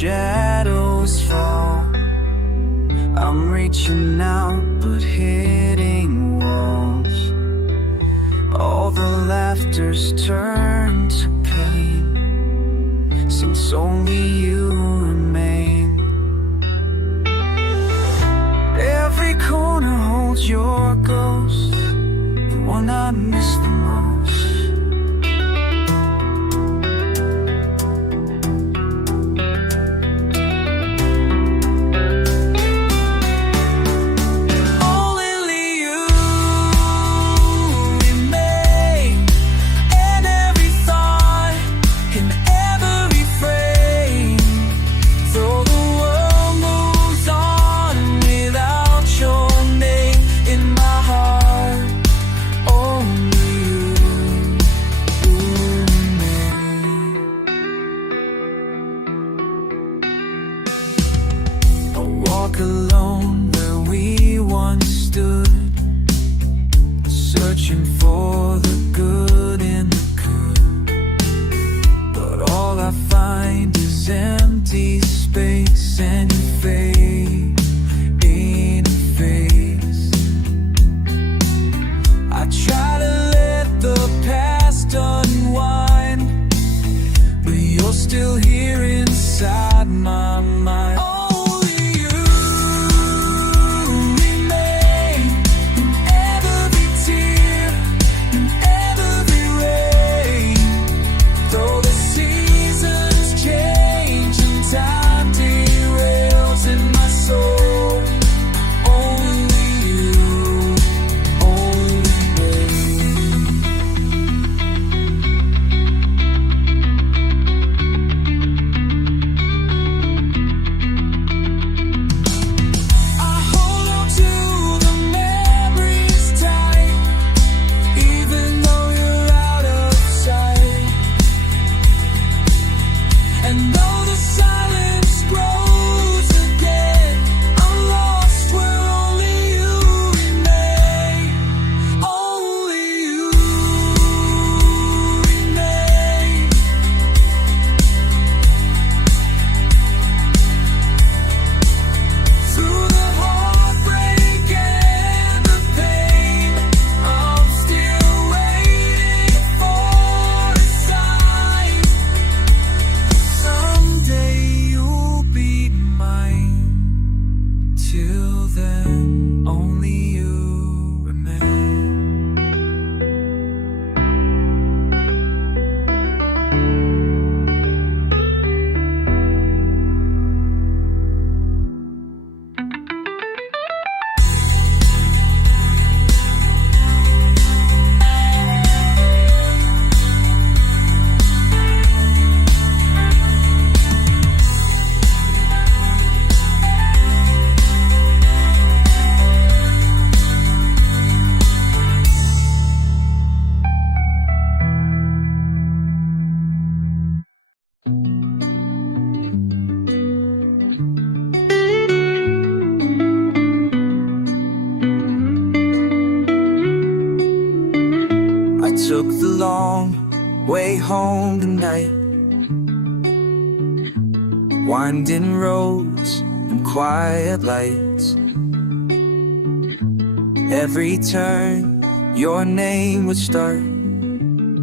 shadows fall. I'm reaching out but hitting walls. All the laughter's turned to pain, since only you remain. Every corner holds your ghost, the one I miss the most. Walk alone where we once stood, searching for the good in the good. But all I find is empty space and your fade in a face. I try to let the past unwind, but you're still here inside my mind. Took the long way home tonight, winding roads and quiet lights. Every turn, your name would start,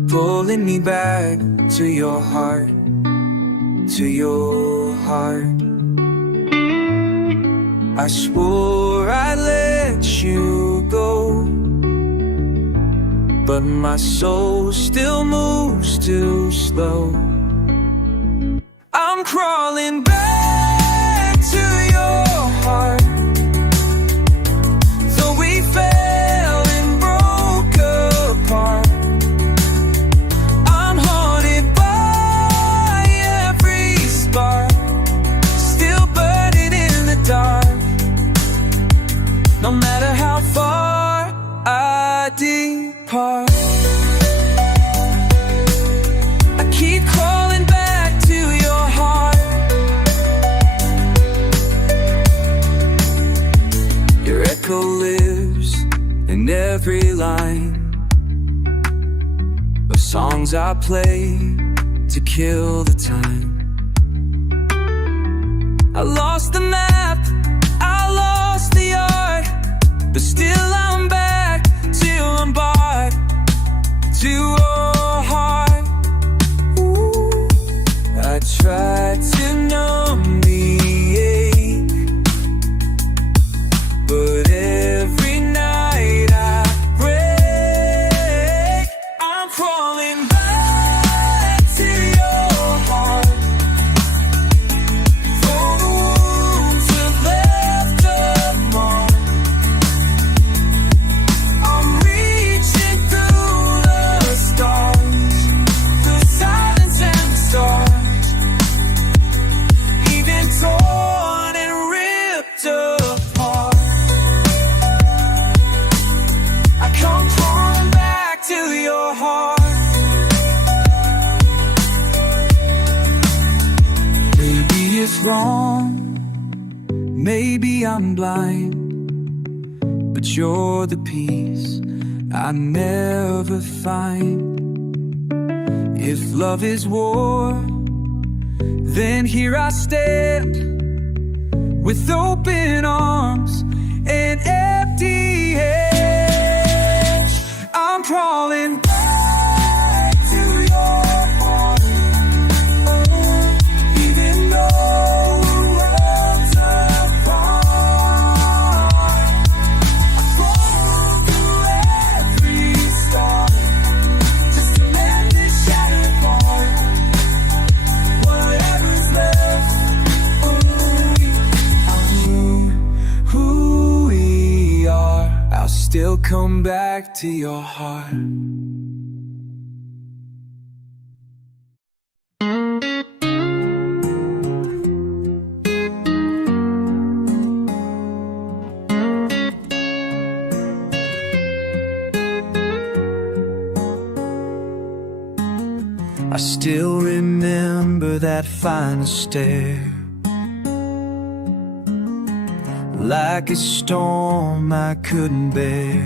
pulling me back to your heart, to your heart. I swore I'd let you go, but my soul still moves too slow. I'm crawling back to your heart. Though we fell and broke apart, I'm haunted by every spark, still burning in the dark. No matter how far I depart, I keep crawling back to your heart. Your echo lives in every line of songs I play to kill the time. I lost the map, I lost the art, but still I'm back till I'm barred to your heart. Ooh. I tried to numb the ache, but every night I break. I'm crawling back to your heart, for the wounds have left a mark. I'm reaching through the stars, the silence and the stars, even torn and ripped apart. I come crawling back to your heart. Maybe it's wrong, maybe I'm blind, but you're the peace I never find. If love is war, then here I stand, with open arms and empty hands. I'm crawling back to your heart, even though the world's apart. I crawl through every storm, just to mend this shattered heart. Whatever's left, who we are, I'll still come back to your heart. I still remember that final stare, like a storm I couldn't bear.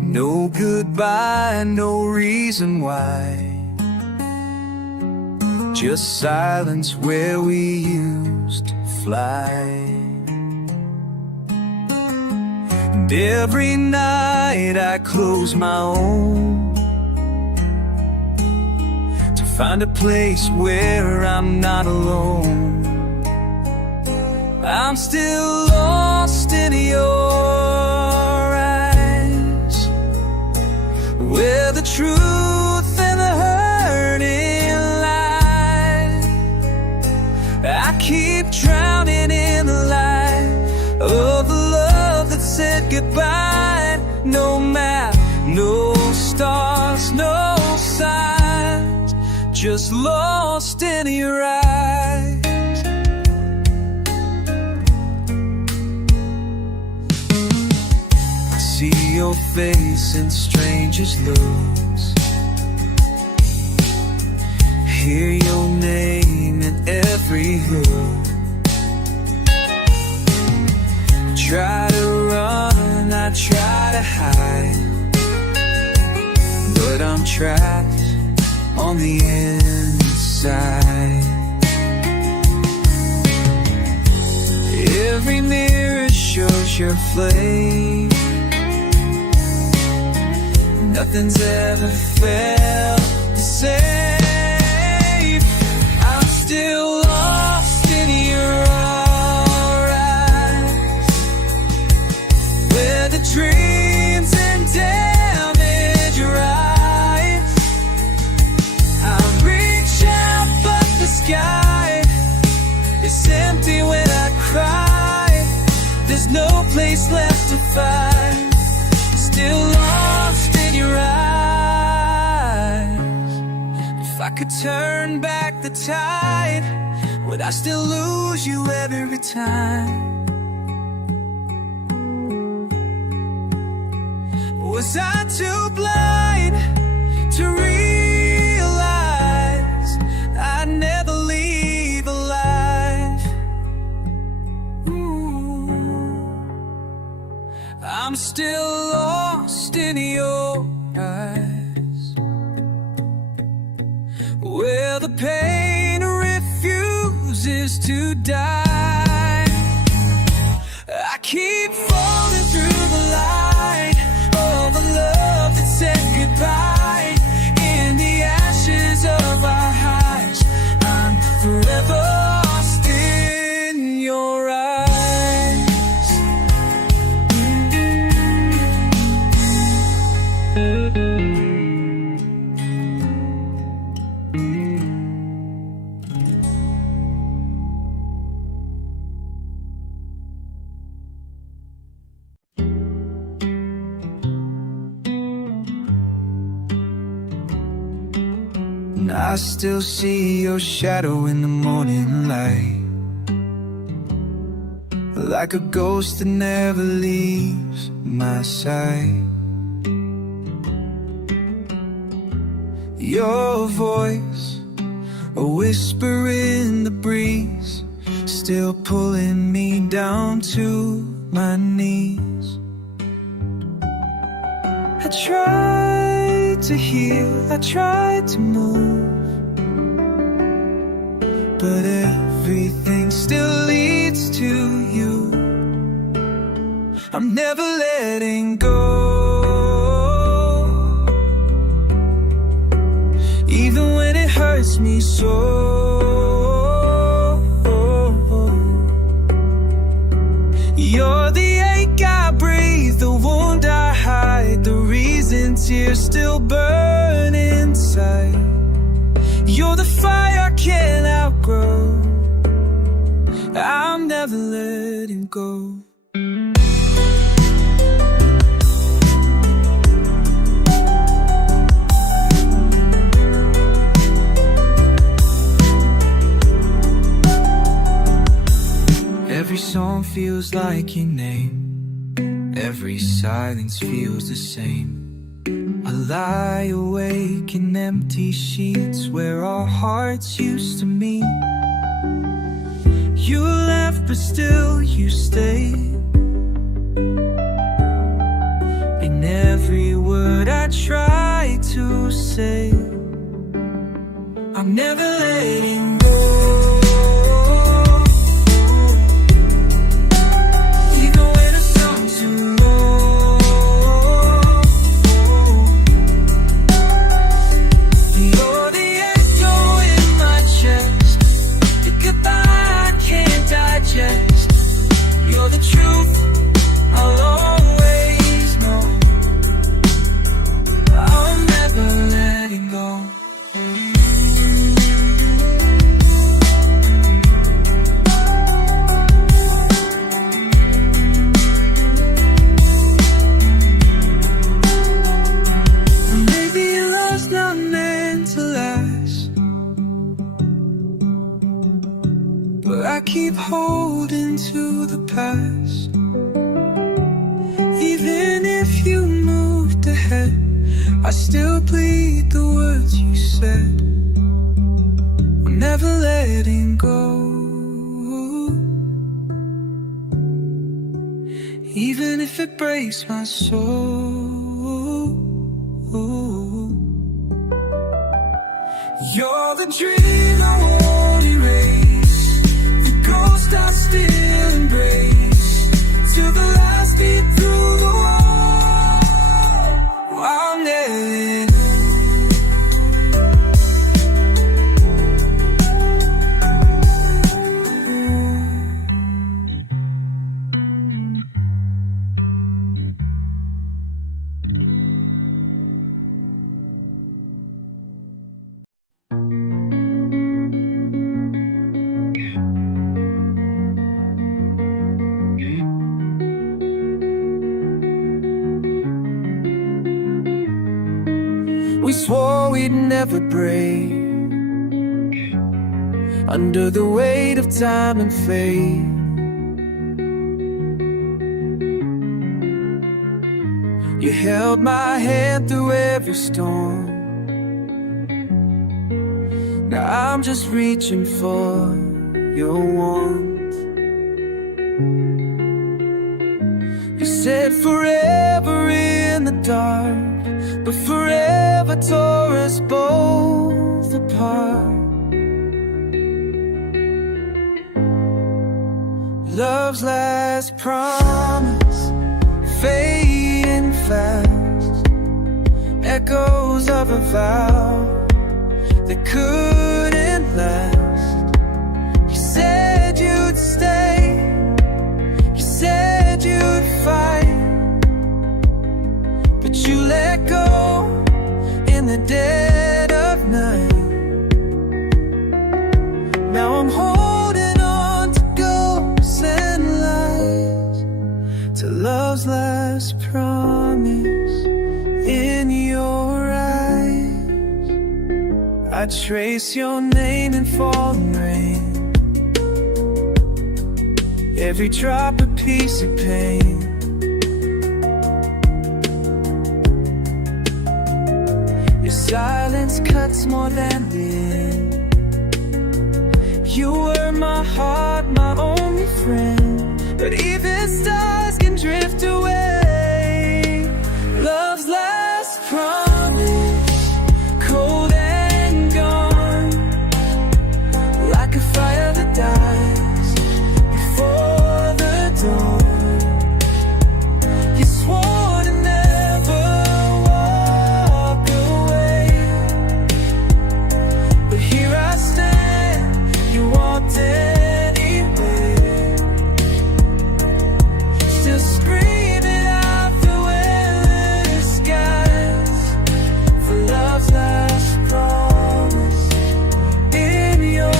No goodbye, no reason why, just silence where we used to fly. And every night I close my own, to find a place where I'm not alone. I'm still lost in your eyes, where the truth and the hurting lie. I keep drowning in the light of the love that said goodbye. No map, no stars, no signs, just lost in your eyes. See your face in strangers' looks, hear your name in every hook. Try to run, I try to hide, but I'm trapped on the inside. Every mirror shows your flame, nothing's ever felt the same. I'm still lost in your eyes, where the dreams and damage rise. I reach out but the sky is empty when I cry. There's no place left to find, still lost in your eyes. If I could turn back the tide, would I still lose you every time? Was I too blind to realize I'd never leave alive? I'm still lost in your eyes, where the pain reflects just to die. I keep falling through the light of a love that said goodbye. In the ashes of our highs, I'm forever lost in your eyes. And I still see your shadow in the morning light, like a ghost that never leaves my side. Your voice, a whisper in the breeze, still pulling me down to my knees. I tried to heal, I tried to move, but everything still leads to you. I'm never letting go, even when it hurts me so. You're the ache I breathe, the wound I hide, the reason tears still burn inside. You're the fire I can't outgrow, I'm never letting go. Every song feels like your name, every silence feels the same. I lie awake in empty sheets where our hearts used to meet. You left but still you stayed. In every word I try to say, I'm never letting go. You're the truth I'll always know, I'm never letting go. Maybe love's not meant to last, but I keep holding to the past. Even if you moved ahead, I still bleed the words you said. I'm never letting go, even if it breaks my soul. You're the dream I won't erase, the ghost I still embrace, till the last beat through the wall. I'm never. We swore we'd never break under the weight of time and fate. You held my hand through every storm. Now I'm just reaching for your warmth. You said forever in the dark, but forever tore us both apart. Love's last promise, fading fast, echoes of a vow that couldn't last. You said you'd stay, you said you'd fight, but you let go in the dead of night. Now I'm holding on to ghosts and lies, to love's last promise in your eyes. I trace your name in falling rain, every drop a piece of pain. Your silence cuts more than the end. You were my heart, my only friend, but even stars can drift away. Love's last promise, cold and gone, like a fire that dies before the dawn. You swore to never walk away, but here I stand, you walked anyway, still screaming out the wailing skies for love's last promise in your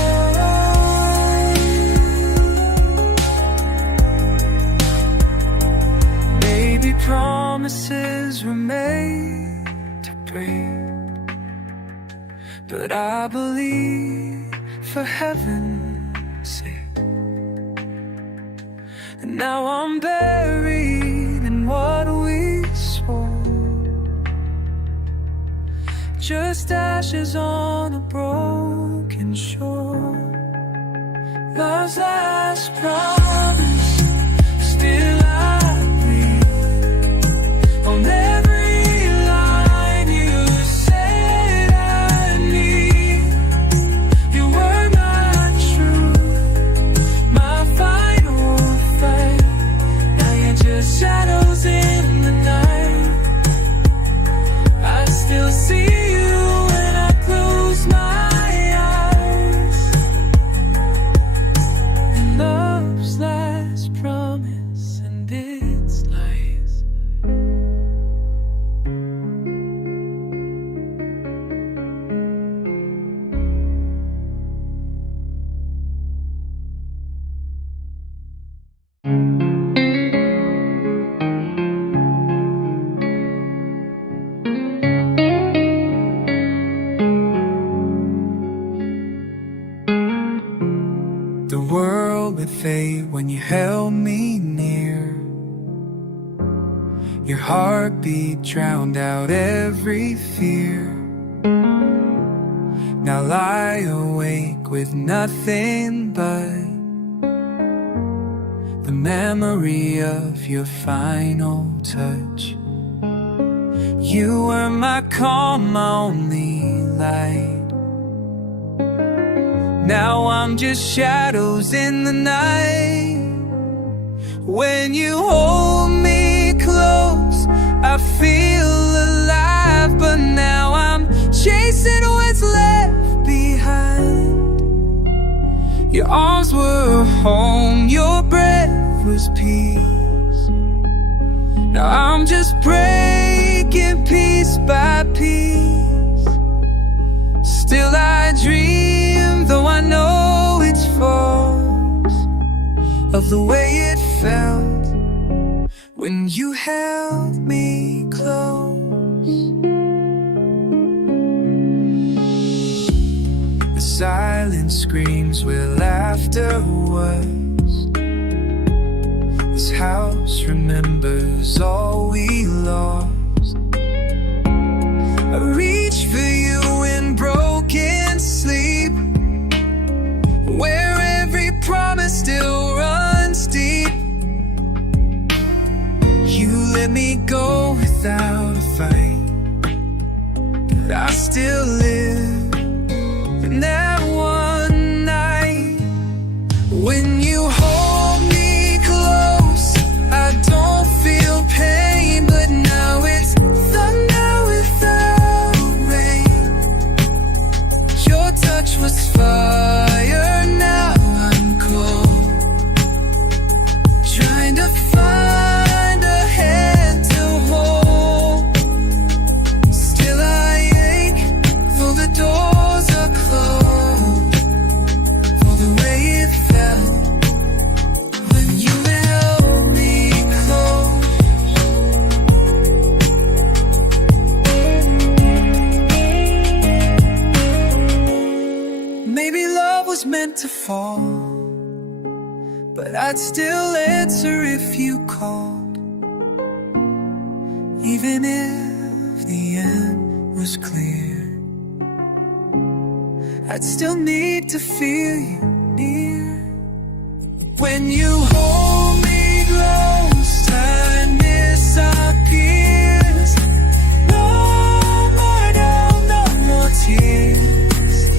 eyes. Maybe promises were made to break, but I believe for heaven's sake. And now I'm buried in what we swore, just ashes on a broken shore. Love's last promise, still I breathe on every line you said I need. You were my truth, my final fight. Now you're just shadows in the night. I still see you when I close my eyes. And love's last promise and its lies. The world would fade when you held me near. Your heartbeat drowned out every fear. Now lie awake with nothing but the memory of your final touch. You were my calm, my only light. Now I'm just shadows in the night. When you hold me close, I feel alive. But now I'm chasing what's left behind. Your arms were home, your breath was peace. Now I'm just breaking piece by piece. Still I dream, though I know it's false, of the way it felt when you held me close. The silence screams where laughter was. This house remembers all we lost. I reach for you in broken sleep, where every promise still runs deep. You let me go without a fight, but I still live in that one night. When you hold me I'd still answer if you called, even if the end was clear. I'd still need to feel you near. When you hold me close, time disappears. No more doubt, no more tears.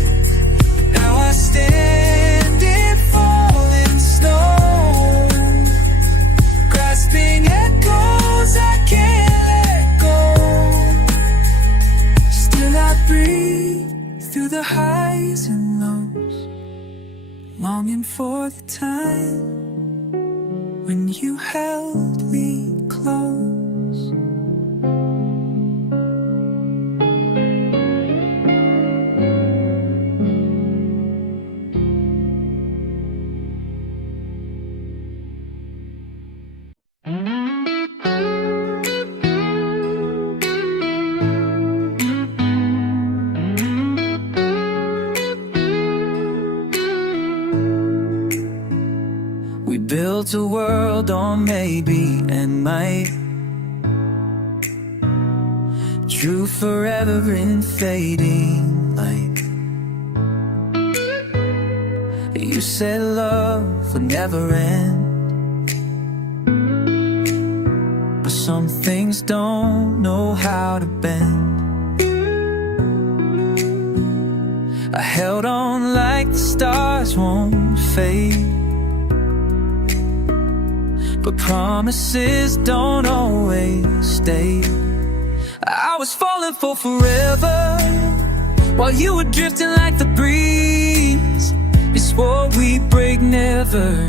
Now I stand in falling snow, grasping echoes I can't let go. Still I breathe through the highs and lows, longing for the time when you held me close. We built a world on maybe and might, true forever in fading light. You said love would never end, but some things don't know how to bend. I held on like the stars won't fade, but promises don't always stay. I was falling for forever, while you were drifting like the breeze. You swore we'd break never,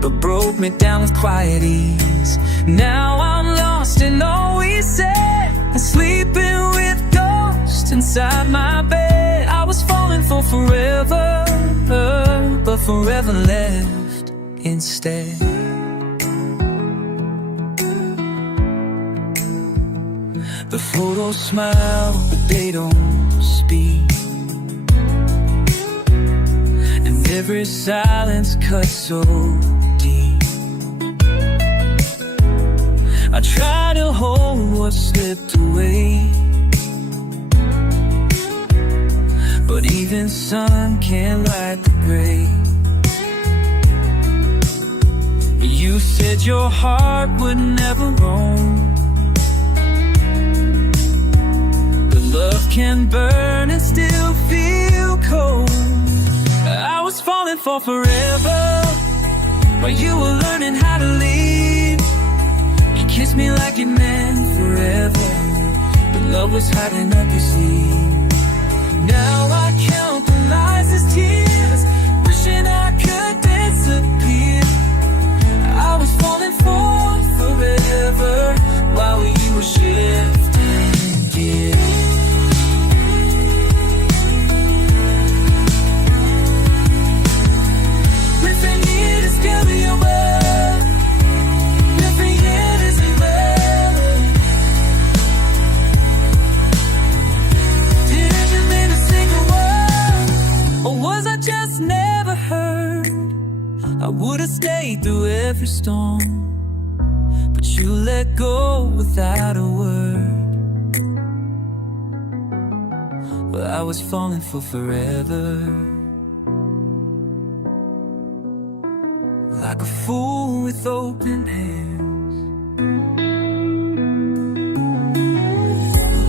but broke me down with quiet ease. Now I'm lost in all we said, and sleeping with ghosts inside my bed. I was falling for forever, but forever left instead. The photos smile, but they don't speak, and every silence cuts so deep. I try to hold what slipped away, but even sun can't light the gray. You said your heart would never roam, love can burn and still feel cold. I was falling for forever, while you were learning how to leave. You kissed me like it meant forever, but love was hiding up your sleeve. Now I count the lies as tears, wishing I could disappear. I was falling for forever, while you were shifting gears. I would've stayed through every storm, but you let go without a word. But I was falling for forever, like a fool with open hands.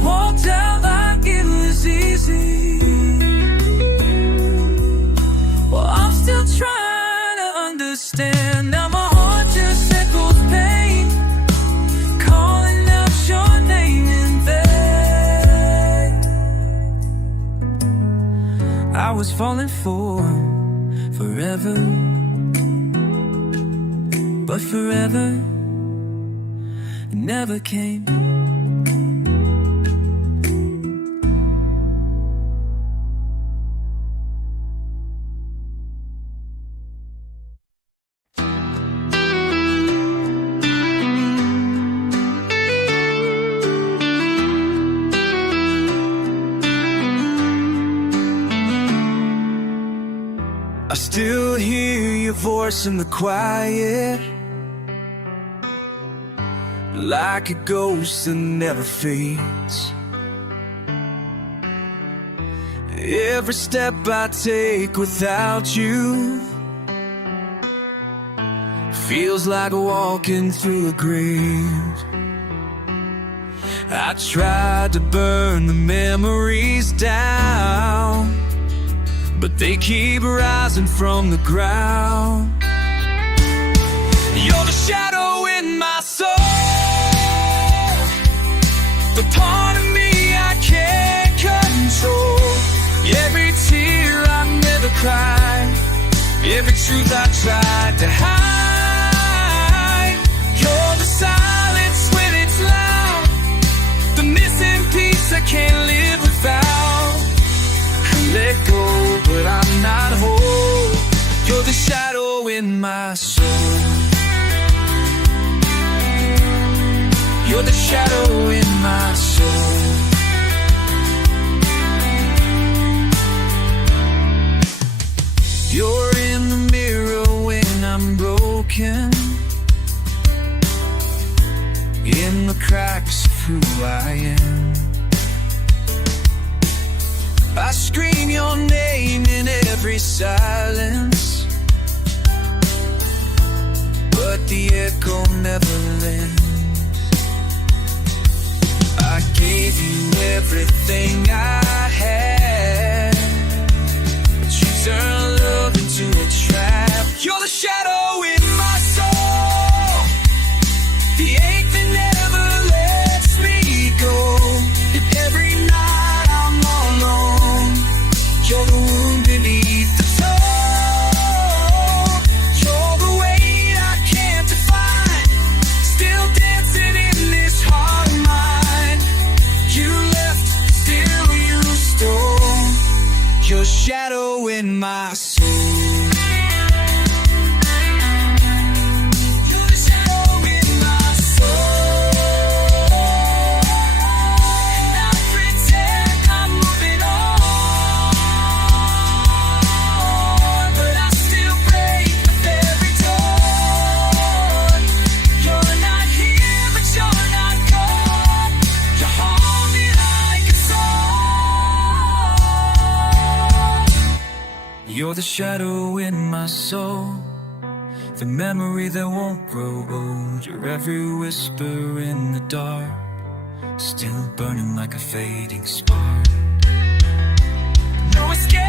Walked out like it was easy. Well, I'm still trying to understand. Now my heart just echoes pain, calling out your name in vain. I was falling for forever, but forever never came. I still hear your voice in the quiet, like a ghost that never fades. Every step I take without you feels like walking through a grave. I tried to burn the memories down, but they keep rising from the ground. You're the shadow in my soul, the part of me I can't control. Every tear I never cried, every truth I tried to hide. You're the silence when it's loud, the missing piece I can't live without. I let go, but I'm not whole. You're the shadow in my soul. You're the shadow in my soul. You're in the mirror when I'm broken, in the cracks of who I am. I scream your name in every silence, but the echo never lends. I gave you everything I had, but you turned love into a trap. You're the shadow in my soul, the ache that never lets me go. And every night I'm alone, you're the wound beneath the toe. You're the weight I can't define, still dancing in this heart of mine. You left, still you stole. Your shadow in my soul. You're the shadow in my soul. And I pretend I'm moving on, but I still break with every dawn. You're not here, but you're not gone. You hold me like a song. You're the shadow in my soul, the memory that won't grow old. You're every whisper in the dark, still burning like a fading spark. No escape.